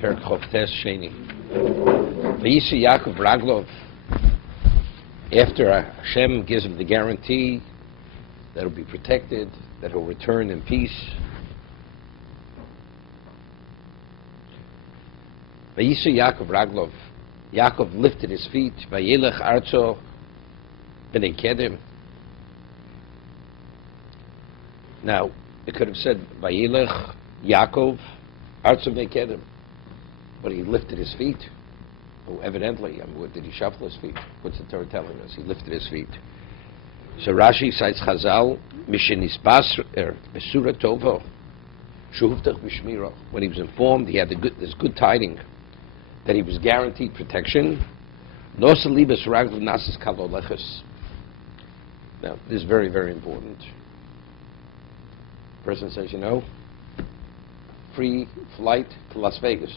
Perek Chovtes Sheni. Vayeitzei Yaakov Raglov. After Hashem gives him the guarantee that he'll be protected, that he'll return in peace. Vayeitzei Yaakov Raglov. Yaakov lifted his feet. Vayelech Artzo B'nei Kedem. Now, it could have said Vayelech Yaakov Artzo B'nei Kedem, but he lifted his feet. Oh, evidently, what did he shuffle his feet? What's the Torah telling us? He lifted his feet. So Rashi cites Chazal, Mishenisbas Besura Tovo, Shuhuftach B'Shmiro. When he was informed, he had this good tiding that he was guaranteed protection. Nosa Libas Raglav Nasas Kaloleches. Now, this is very, very important. Person says, free flight to Las Vegas.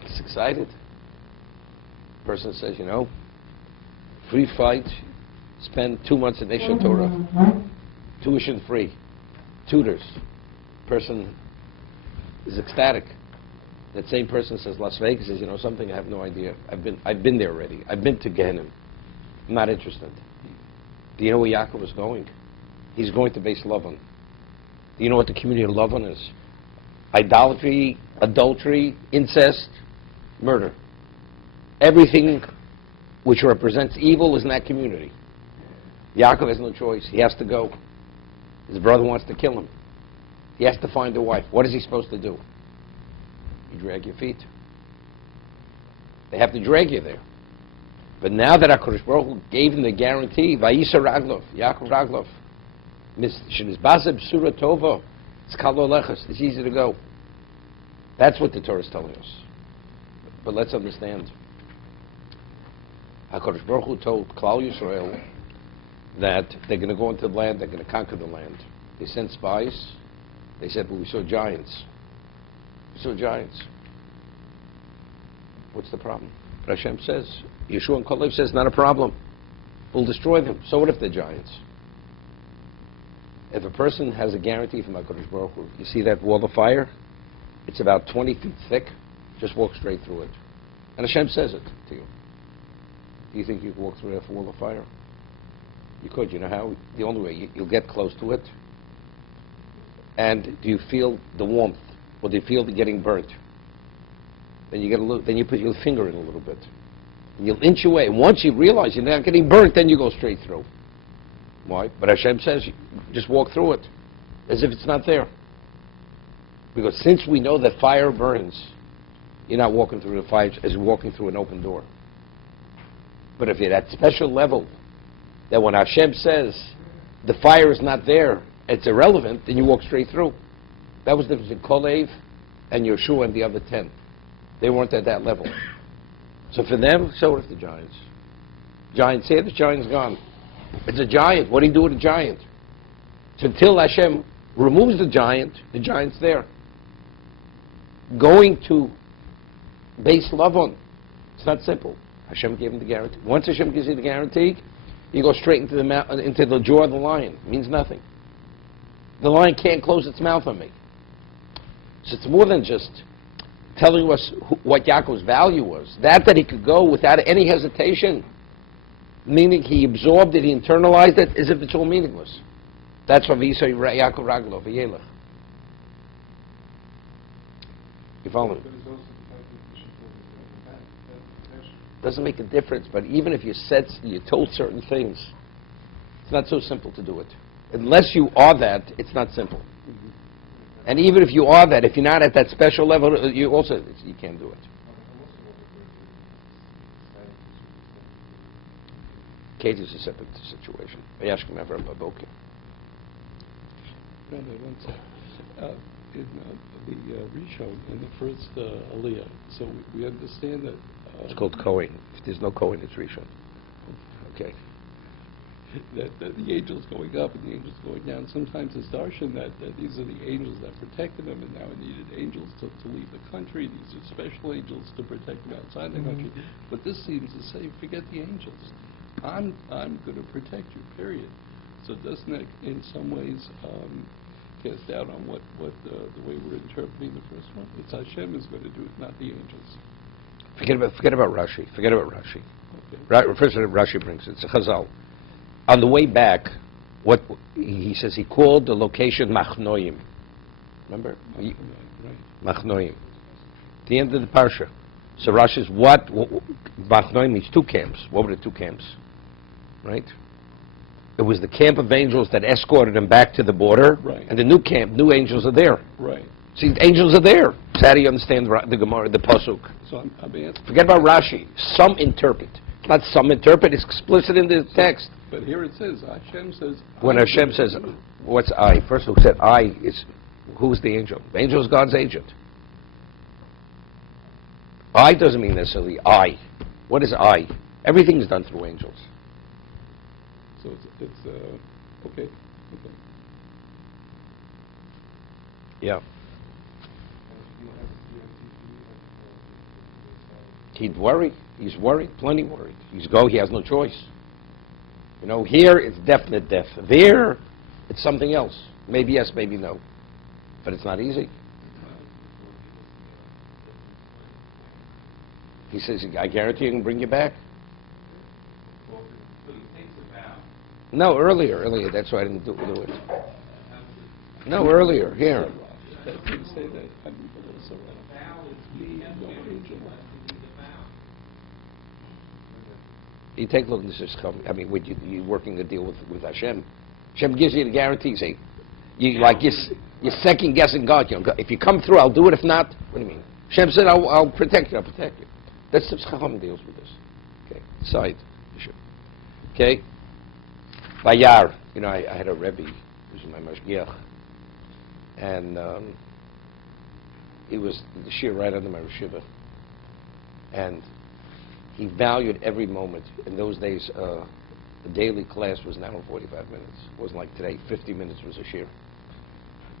He's excited. Person says, free flight, spend 2 months at Nation Torah, tuition free, tutors. Person is ecstatic. That same person says Las Vegas says, something, I have no idea. I've been there already. I've been to Gehenim. I'm not interested. Do you know where Yaakov is going? He's going to base Lavan. Do you know what the community of Lavan is? Idolatry, adultery, incest, murder. Everything which represents evil is in that community. Yaakov has no choice. He has to go. His brother wants to kill him. He has to find a wife. What is he supposed to do? You drag your feet. They have to drag you there. But now that HaKadosh Baruch Hu gave him the guarantee, Vayeitzei Raglov, Yaakov Raglov, Mishnizbaseb Surah Tova, it's Kaloleches, it's easy to go. That's what the Torah is telling us. But let's understand. HaKadosh Baruch Hu told Klal Yisrael that they're going to go into the land, they're going to conquer the land. They sent spies. They said, but we saw giants. We saw giants. What's the problem? But Hashem says, Yeshua and Kalev says, not a problem. We'll destroy them. So what if they're giants? If a person has a guarantee from HaKadosh Baruch Hu, you see that wall of fire? It's about 20 feet thick. Just walk straight through it. And Hashem says it to you. Do you think you can walk through that wall of fire? You could. You know how? The only way. You'll get close to it. And do you feel the warmth? Or do you feel the getting burnt? Then you get a little. Then you put your finger in a little bit. And you'll inch away. And once you realize you're not getting burnt, then you go straight through. Why? But Hashem says, just walk through it, as if it's not there. Because since we know that fire burns, you're not walking through the fire as you're walking through an open door. But if you're at that special level, that when Hashem says the fire is not there, it's irrelevant, then you walk straight through. That was the difference in Kalev and Yeshua and the other 10. They weren't at that level. So for them, so what if the giants? Giant's here, the giant's gone. It's a giant. What do you do with a giant? So until Hashem removes the giant's there. Going to base Lavan, it's not simple. Hashem gave him the guarantee. Once Hashem gives you the guarantee, you go straight into the jaw of the lion. It means nothing. The lion can't close its mouth on me. So it's more than just telling us what Yaakov's value was. That he could go without any hesitation, meaning he absorbed it, he internalized it, as if it's all meaningless. That's what Vayeitzei Yaakov Raglov Vayelech. You follow me? Doesn't make a difference, but even if you're told certain things, it's not so simple to do it. Unless you are that, it's not simple. Mm-hmm. And even if you are that, if you're not at that special level, you can't do it. Kate is a separate situation. Vayashkem Ever Babokim. In the Rishon, in the first Aliyah, so we understand that... it's called Kohen. If there's no Kohen, it's Rishon. Okay. That the angels going up and the angels going down. Sometimes it's darshan that these are the angels that protected them, and now it needed angels to leave the country. These are special angels to protect them outside the country. But this seems to say, forget the angels. I'm going to protect you, period. So doesn't it, in some ways, cast doubt on the way we're interpreting the first one. It's Hashem is going to do it, not the angels. Forget about Rashi. Forget about Rashi. Okay. First, Rashi brings it. It's a Chazal. On the way back, what he says, he called the location Machnoim. Remember? Right. Machnoim. The end of the parsha. So Rashi's what Machnoim means two camps. What were the two camps? Right? It was the camp of angels that escorted him back to the border, right. And the new camp, new angels are there. Right. See, the angels are there. So how do you understand the Gemara, the pasuk? So I'm asking. Forget about Rashi. Some interpret. It's not some interpret. It's explicit in the text. But here it says Hashem says. When Hashem says, "What's I?" First, who said I is who's the angel? The angel is God's agent. I doesn't mean necessarily I. What is I? Everything is done through angels. So it's okay. Yeah. He'd worry. He's worried, plenty worried. He has no choice. You know, here it's definite death. There, it's something else. Maybe yes, maybe no. But it's not easy. He says, I guarantee I can bring you back. No, earlier. That's why I didn't do it. No, earlier, here. That didn't say that. I'm so it's me, no angel. You take a look at this. I mean, you're working a deal with Hashem. Hashem gives you the guarantees. You're second guessing God. You know, if you come through, I'll do it. If not, what do you mean? Hashem said, I'll protect you. I'll protect you. That's the Chacham deals with this. Okay, side issue. Okay, Vayar. You know, I had a Rebbe, who was my mashgiach, and he was the shir right under my yeshiva, and he valued every moment. In those days, the daily class was now 45 minutes. It wasn't like today, 50 minutes was a shir.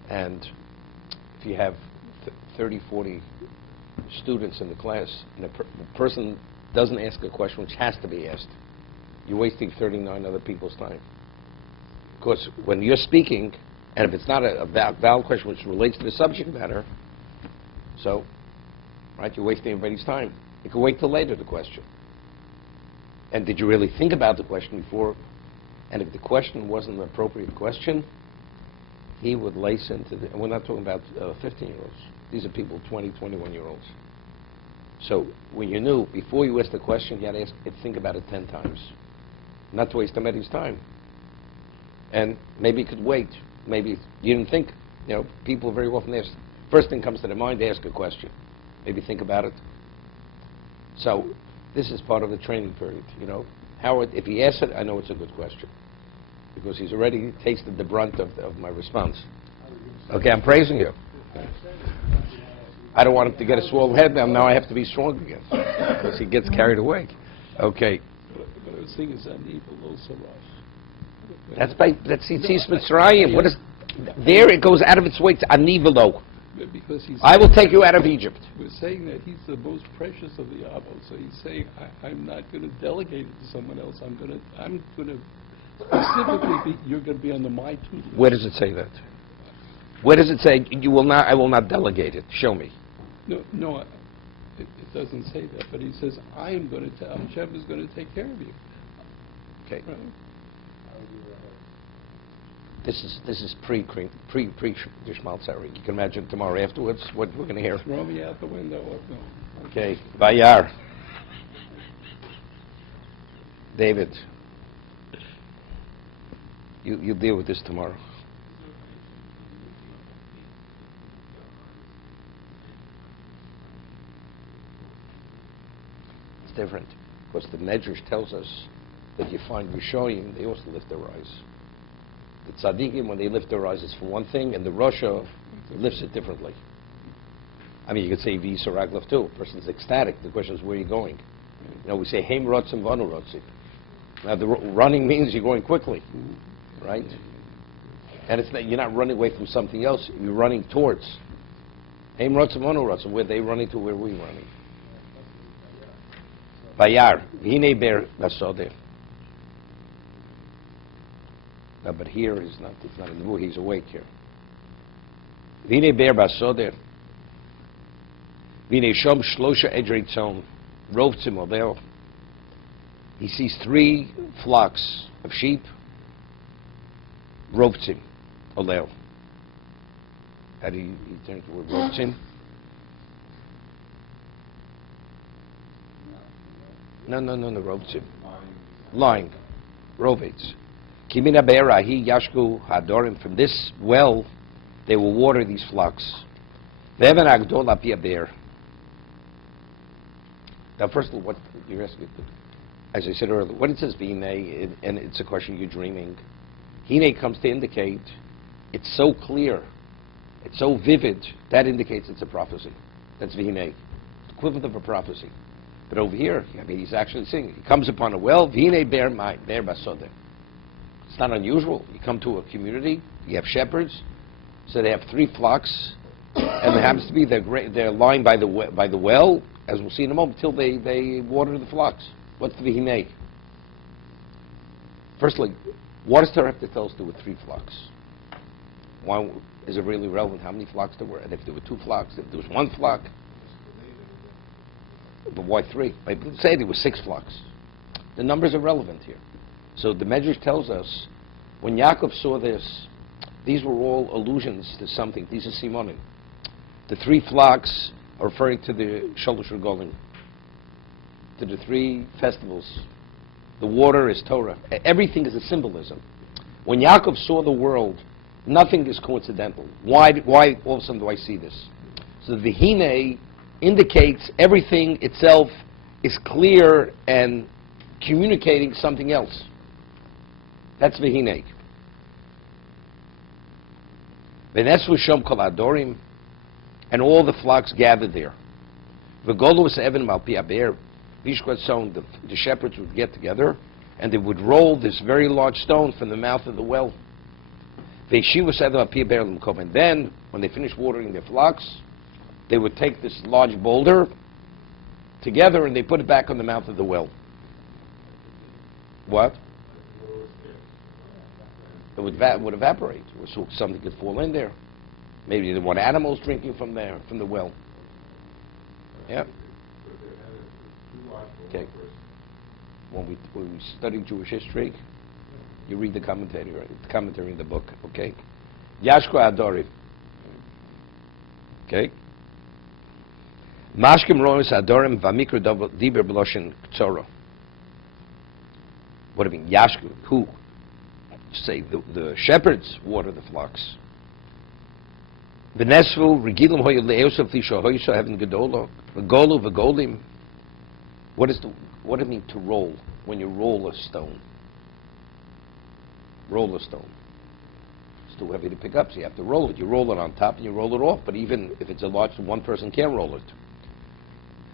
And if you have 30, 40 students in the class, and the person doesn't ask a question which has to be asked, you're wasting 39 other people's time. Because when you're speaking, and if it's not a valid question which relates to the subject matter, so, right, you're wasting everybody's time. You can wait till later, the question. And did you really think about the question before? And if the question wasn't an appropriate question, he would lace into the... And we're not talking about 15-year-olds. These are people, 20, 21-year-olds. So when you knew, before you asked the question, you had to think about it 10 times. Not to waste somebody's time. And maybe you could wait. Maybe you didn't think. You know, people very often ask, first thing comes to their mind, they ask a question. Maybe think about it. So this is part of the training period, you know. Howard, if he asks it, I know it's a good question. Because he's already tasted the brunt of my response. Okay, I'm praising you. I don't want him to get a swollen head now I have to be strong again. Because he gets carried away. Okay. But I was thinking it's an evil also, That's Yitzis Mitzrayim. What is... There it goes out of its way. It's anivelo. Because I will take you out of Egypt. We're saying that he's the most precious of the Avos. So he's saying, I'm not going to delegate it to someone else. I'm going to specifically you're going to be under my tutelage. Where does it say that? Where does it say you will not? I will not delegate it. Show me. No, it doesn't say that. But he says, Hashem is going to take care of you. Okay. Right? This is pre-Dishmal Tzari. You can imagine tomorrow afterwards what we're going to hear. Throw me out the window. Or no. Okay, Vayar. David, you deal with this tomorrow. It's different because the Medrash tells us that you find Rishoyim, they also lift their eyes. The tzaddikim, when they lift their eyes, it's for one thing, and the Rasha lifts it differently. I mean, you could say V'yisaraglav too. A person's ecstatic. The question is, where are you going? You know, we say Heim Rotzim Vanu Rotzim. Now, the running means you're going quickly, right? And it's not, you're not running away from something else. You're running towards. Heim Rotzim Vanu Rotzim. Where are they running to? Where are we running? Vayar. V'hinei ber nasodeh. No, but here it's not in the mood. He's awake here. Vine ber basoder. Vine shom shlosha edrei tzon. Rovtzim odel. He sees 3 flocks of sheep. Rovtzim odel. How do you turn the word rovtzim? No, rovtzim. Lying. Rovates. Kimina be'erahi yashku hadorim. From this well, they will water these flocks. Ve'evan agdol api bear. Now, first of all, what you're asking, as I said earlier, when it says Hine, and it's a question you're dreaming, Hine comes to indicate it's so clear, it's so vivid, that indicates it's a prophecy. That's V'hine, equivalent of a prophecy. But over here, I mean, he's actually saying, he comes upon a well, V'hine ber basodeh. It's not unusual. You come to a community, you have shepherds, so they have 3 flocks, and there happens to be they're lying by the well, as we'll see in a moment, till they water the flocks. What's the V'hine? Firstly, what does Torah have to tell us to do with 3 flocks? Why is it really relevant how many flocks there were? And if there were 2 flocks, if there was 1 flock, but why 3? Say there were 6 flocks. The numbers are relevant here. So the Medrash tells us, when Yaakov saw this, these were all allusions to something. These are simonim. The 3 flocks are referring to the Shalosh Regalim, to the 3 festivals. The water is Torah. Everything is a symbolism. When Yaakov saw the world, nothing is coincidental. Why all of a sudden do I see this? So the V'hine indicates everything itself is clear and communicating something else. That's V'hine. V'nesvu shom kol adorim, and all the flocks gathered there. V'golu v'se'even malpi aber, v'ishkot son, the shepherds would get together, and they would roll this very large stone from the mouth of the well. V'yeshivu v'se'even malpi aber l'mkov, and then, when they finished watering their flocks, they would take this large boulder together and they put it back on the mouth of the well. What? It would evaporate, so something could fall in there. Maybe they didn't want animals drinking from the well. Yeah. Okay. When we study Jewish history, you read the commentary in the book. Okay. Yashko Adorim. Okay. Mashkim rois Adorim v'mikra diber b'loshin tzoro. What do you mean? Yashku. Who? Say the shepherds water the flocks. V'nesvu regilim hoyu le'eosav lisho hoyso heaven gedolo v'golu v'golim. What does it mean to roll? When you roll a stone. Roll a stone. It's too heavy to pick up, so you have to roll it. You roll it on top and you roll it off. But even if it's a large, one person can't roll it.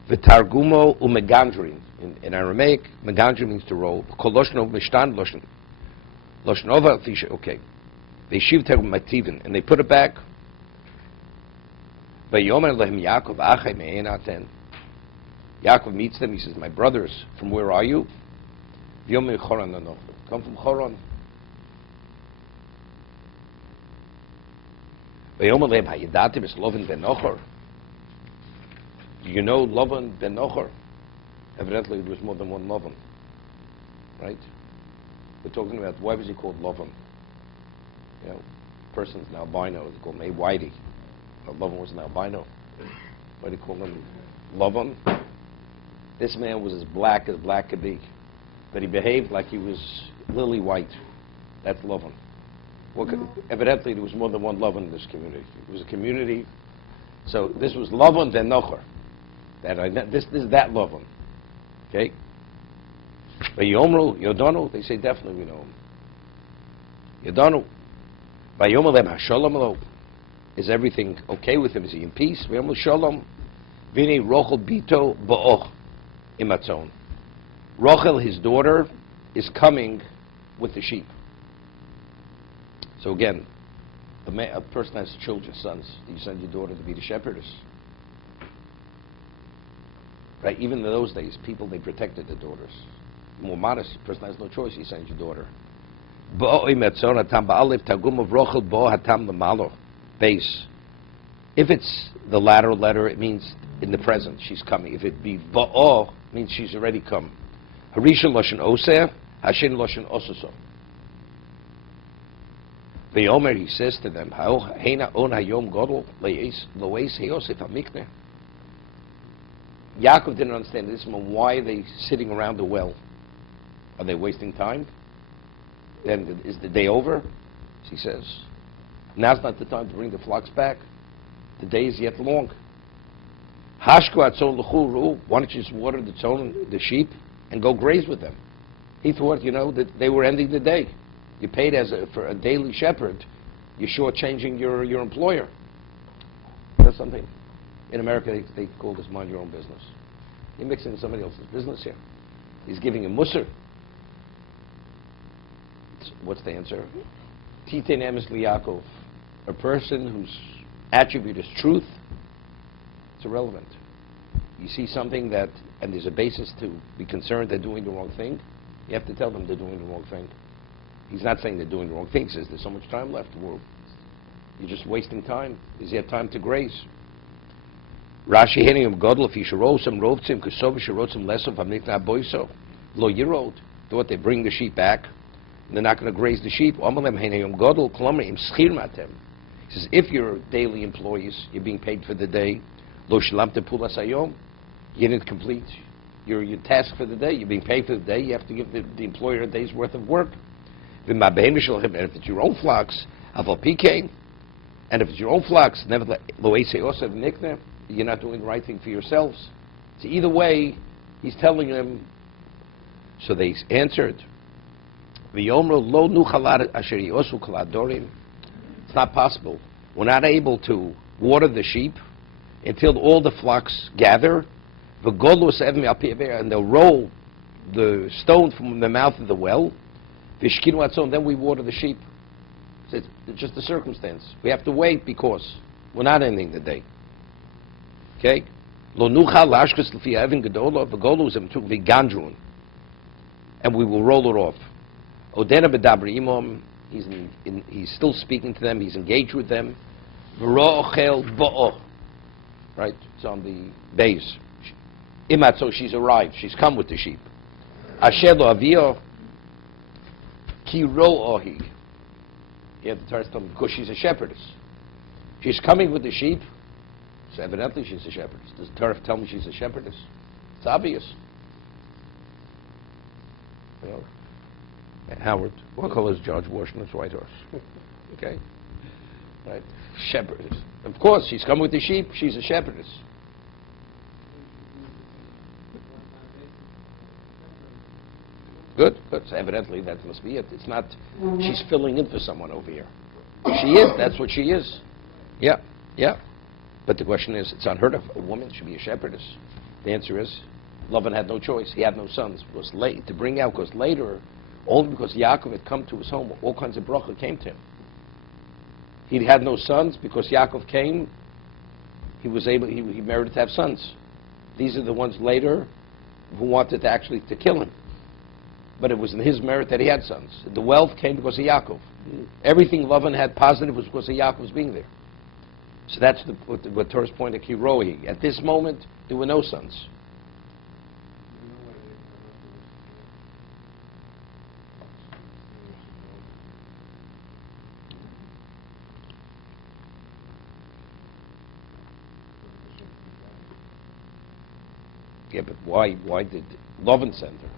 V'targumo u'megandrin. In Aramaic, megandrin means to roll. Koloshno v'shtan loshin. Loshnova fisha. Okay. They shivte mativin and they put it back. Vayomer lehem Yaakov achai me'enaten. Yaakov meets them. He says, "My brothers, from where are you?" V'yomer Choron anoch. Come from Choron. Vayomer lehem hayadatim es Lovan ben Nochor. Do you know Lovan ben Nochor? Evidently, there was more than one Lovan, right? We're talking about why was he called Lovan? You know, person's an albino. They call him A. Whitey. Lovan was an albino. Why do you call him Lovan? This man was as black could be, but he behaved like he was lily white. That's Lovan. Well, evidently, there was more than one Lovan in this community. It was a community. So this was Lovan ben Nochor. This is that Lovan. Okay. But Yomru, Yodonu, they say definitely we know him. Yodonu. Vayomru lem hashalom lo. Is everything okay with him? Is he in peace? Vayomru shalom. Vini rochel bito ba'och imatzon. Rochel, his daughter, is coming with the sheep. So again, a person has children, sons. You send your daughter to be the shepherdess. Right? Even in those days, they protected their daughters. More modest, the person has no choice, he sends your daughter. Base. If it's the latter letter, it means in the present, she's coming. If it be ba'o, it means she's already come. Harishon loshen oseh, hashen loshen ososo. V'yomer, he says to them, Heina on hayom godol loeis heyosef hamikneh. Yaakov didn't understand this. Why are they sitting around the well? Are they wasting time? Then is the day over? He says, now's not the time to bring the flocks back. The day is yet long. Hashku atzon l'churu. Why don't you just water the sheep and go graze with them? He thought, that they were ending the day. You paid for a daily shepherd. You're shortchanging your employer. That's something. In America, they call this mind your own business. You're mixing somebody else's business here. He's giving a musar. What's the answer? Titen emes liyakov. A person whose attribute is truth, it's irrelevant. You see something and there's a basis to be concerned they're doing the wrong thing, you have to tell them they're doing the wrong thing. He's not saying they're doing the wrong thing. He says there's so much time left. You're just wasting time. Is there time to graze? Rashi henium godel if you shirosam rovtzim kusov shirosam lesov hamnitna boiso lo yirod. Thought they bring the sheep back. And they're not going to graze the sheep. Amalem henium godel klomrim schir matem. He says if you're daily employees, you're being paid for the day. Lo shlamte pulas hayom. You didn't complete your task for the day. You're being paid for the day. You have to give the employer a day's worth of work. And if it's your own flocks, aval pikein. And if it's your own flocks, nevertheless, lo Vayeitzei osav nikneh. You're not doing the right thing for yourselves. So either way, he's telling them. So they answered, "V'yomro lo nuchalad asher yosu kaladorim." It's not possible. We're not able to water the sheep until all the flocks gather. V'godlos evim al pi haver, and they'll roll the stone from the mouth of the well. V'shkinu atzon, then we water the sheep. It's just a circumstance. We have to wait because we're not ending the day. Okay? Lo nuchal lashkes l'fi evin gedola v'godlos evim tuk v'gandrun, and we will roll it off. Odena b'dabri imom. He's still speaking to them. He's engaged with them. V'ro'ochel bo'o. Right? It's on the base. Imatzo, she's arrived. She's come with the sheep. Asher lo avio ki ro'ohi. Yeah, the Torah tells me because she's a shepherdess. She's coming with the sheep. So evidently she's a shepherdess. Does the Torah tell me she's a shepherdess? It's obvious. Howard, what color is George Washington's white horse? Okay? Right? Shepherdess. Of course, she's come with the sheep. She's a shepherdess. Good. So evidently that must be it. It's not, she's filling in for someone over here. She is. That's what she is. Yeah. But the question is, it's unheard of. A woman should be a shepherdess. The answer is, Lavan had no choice. He had no sons. It was late to bring out, because later, only because Yaakov had come to his home, all kinds of bracha came to him. He had no sons because Yaakov came. He merited to have sons. These are the ones later who wanted to kill him. But it was in his merit that he had sons. The wealth came because of Yaakov. Everything Lavan had positive was because of Yaakov's being there. So that's what Torah's point of Kiroi. At this moment, there were no sons. Yeah, but why did Lavan send her?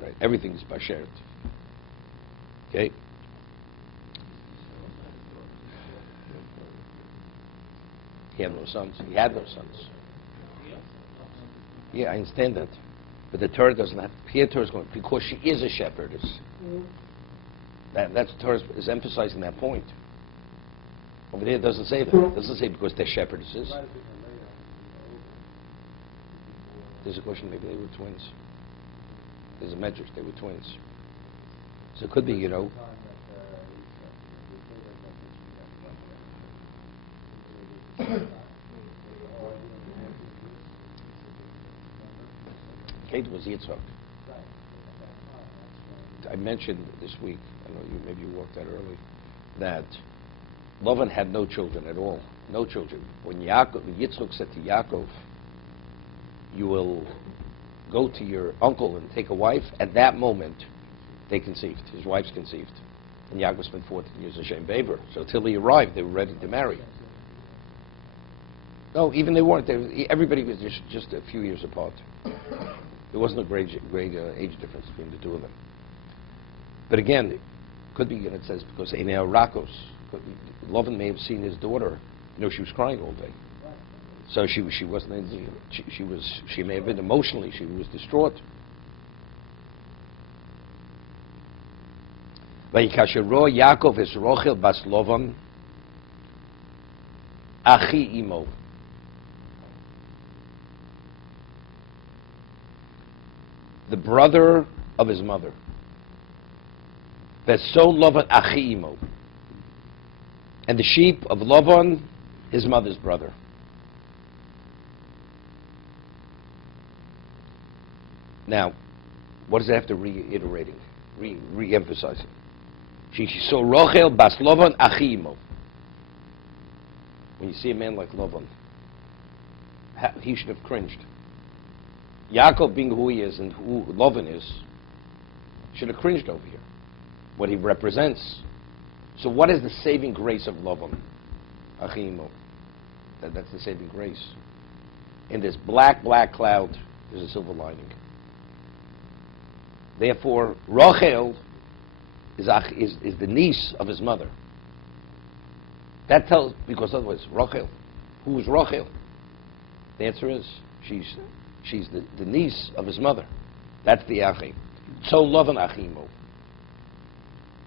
Right, everything is bashert. Okay. He had no sons. Yeah, I understand that. But the Torah doesn't have. Here, Torah is going because she is a shepherdess. That's Torah is emphasizing that point. Over there, it doesn't say that. It doesn't say because they're shepherdesses. There's a question. Maybe they were twins. There's a metric. They were twins. So it could be, Kate was Yitzhak. I mentioned this week, I know maybe you walked out early, that Lavan had no children at all, no children. When Yitzchak said to Yaakov, you will go to your uncle and take a wife, at that moment, they conceived. His wife's conceived. And Yaakov spent 14 years in Shem Bever. So till he arrived, they were ready to marry. No, even they weren't. Everybody was just a few years apart. There wasn't a great age difference between the two of them. But again, it could be, and it says, because Enei Rakos, Lavan may have seen his daughter, she was crying all day. So she wasn't, she may have been emotionally, she was distraught. Vayikashero Yaakov es Rochel bas Lavan, achi imo. The brother of his mother. Veson Lavan achi imo. And the sheep of Lavan, his mother's brother. Now, what does it have to reiterating, re-emphasizing? She saw Rochel bas Lavan achi imo. When you see a man like Lavan, he should have cringed. Yaakov, being who he is and who Lavan is, should have cringed over here. What he represents. So what is the saving grace of Lavan? Achi imo. That's the saving grace. In this black cloud, there's a silver lining. Therefore, Rochel is the niece of his mother. That tells, because otherwise, Rochel. Who is Rochel? The answer is, she's the niece of his mother. That's the Achi. So Lavan achi imo.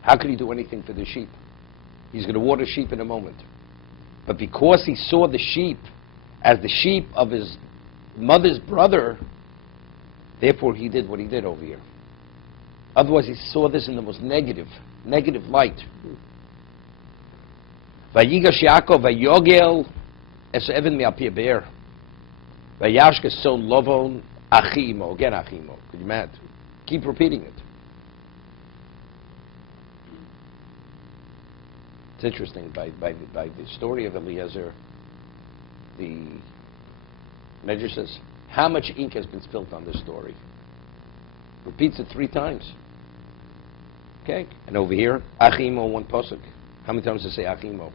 How could he do anything for the sheep? He's going to water sheep in a moment. But because he saw the sheep as the sheep of his mother's brother, therefore he did what he did over here. Otherwise, he saw this in the most negative light. Vayigash Yaakov vayogel es even mi'al be'er. Vayashke son lovon achi imo. Again, achi imo. Could you imagine? Keep repeating it. It's interesting. By the story of Eliezer, the Medrash says, how much ink has been spilled on this story? Repeats it 3 times. Okay? And over here, achi imo, 1 pasuk. How many times does it say achi imo?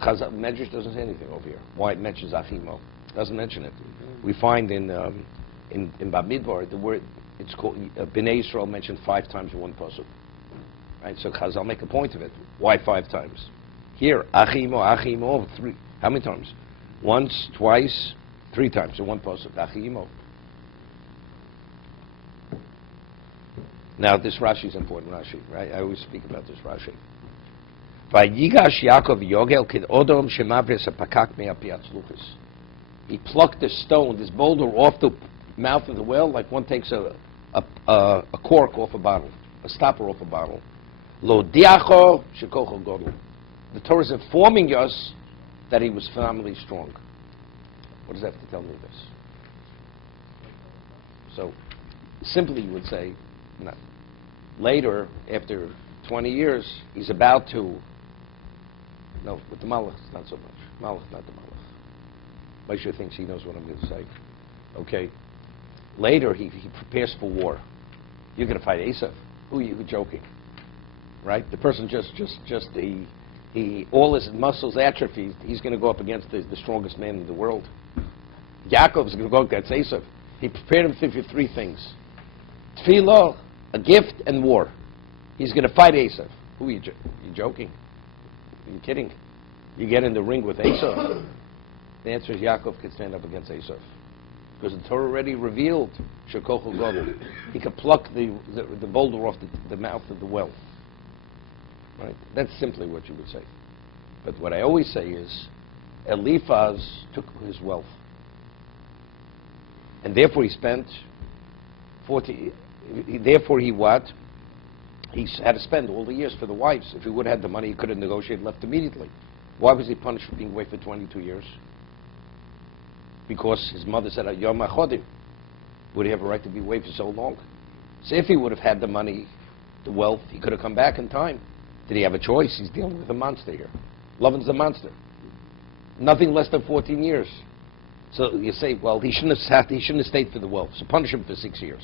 Medrash doesn't say anything over here. Why it mentions achi imo? Doesn't mention it. We find in Bamidbar, the word, it's called, Bnei Yisrael mentioned 5 times in 1 pasuk. Right? So Chazal make a point of it. Why 5 times? Here, achi imo, 3. How many times? Once, twice, 3 times in 1 pasuk. Achi imo. Now, this Rashi is important, Rashi, right? I always speak about this Rashi. Vayigash Yaakov Yogel kid Odom Shemavres Apakak Me'apiatz Luchis. He plucked the stone, this boulder, off the mouth of the well, like one takes a cork off a bottle, a stopper off a bottle. Lo diacho shekocho godel. The Torah is informing us that he was phenomenally strong. What does that have to tell me this? So, simply you would say, no. Later, after 20 years, he's about to, no, with the Malach, not so much. Malach, not the Malach. Moshe thinks he knows what I'm going to say. Okay. Later, he prepares for war. You're going to fight Esav. Who are you joking? Right? The person all his muscles atrophied. He's going to go up against the strongest man in the world. Yaakov's going to go against Esav. He prepared him for 3 things. Tefillah, a gift, and war. He's going to fight Esav. Who are you joking? Are you kidding? You get in the ring with Esav. The answer is Yaakov could stand up against Esav. Because the Torah already revealed Shekochel Godel. He could pluck the boulder off the mouth of the well. Right? That's simply what you would say. But what I always say is, Eliphaz took his wealth. And therefore he spent 40... Therefore he what? He had to spend all the years for the wives. If he would have had the money, he could have negotiated left immediately. Why was he punished for being away for 22 years? Because his mother said, Yom HaChodim. Would he have a right to be away for so long? So if he would have had the money, the wealth, he could have come back in time. Did he have a choice? He's dealing with a monster here. Lavan's the monster. Nothing less than 14 years. So you say, well, he shouldn't have stayed for the wealth. So punish him for 6 years.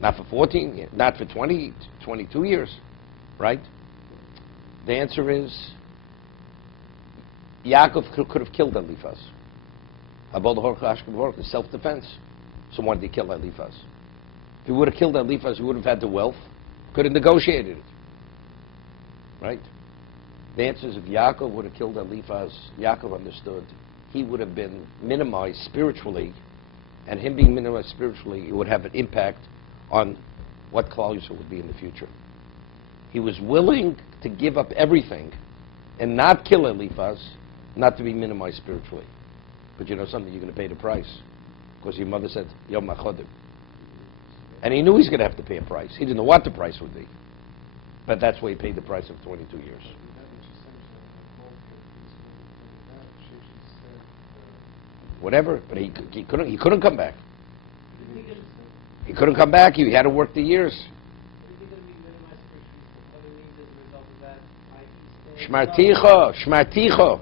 Not for 14, not for 20, 22 years, right? The answer is, Yaakov could have killed Eliphaz. Self-defense. So why did he kill Eliphaz? If he would have killed Eliphaz, he would have had the wealth, could have negotiated it. Right? The answer is, if Yaakov would have killed Eliphaz, Yaakov understood he would have been minimized spiritually, and him being minimized spiritually, it would have an impact on what Klal Yisrael would be in the future. He was willing to give up everything and not kill Eliphaz, not to be minimized spiritually. But you know something, you're going to pay the price. Because your mother said, Yom HaChodim. And he knew he's going to have to pay a price. He didn't know what the price would be. But that's why he paid the price of 22 years. Whatever, but he couldn't come back. He couldn't come back. He had to work the years. Shmarticha.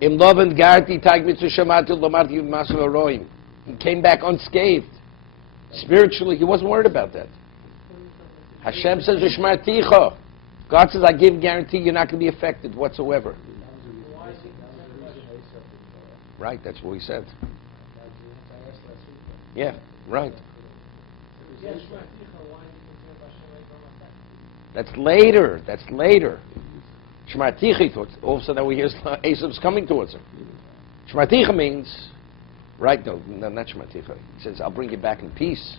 Im Loven Garti Tag Mitzvah Shamati Lomarti Masav Aroim. He came back unscathed. Spiritually, he wasn't worried about that. Hashem says, Shmarticha. God says, I give guarantee you're not going to be affected whatsoever. Right, that's what he said. Yeah, right. That's later. Shmarticha thought, all of a sudden we hear Esav's coming towards him. Shmarticha means, right, no, not Shmarticha. He says, I'll bring you back in peace.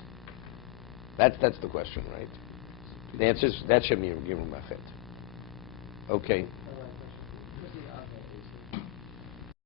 That's the question, right? The answer is, that's Shem Yirumachet. Okay.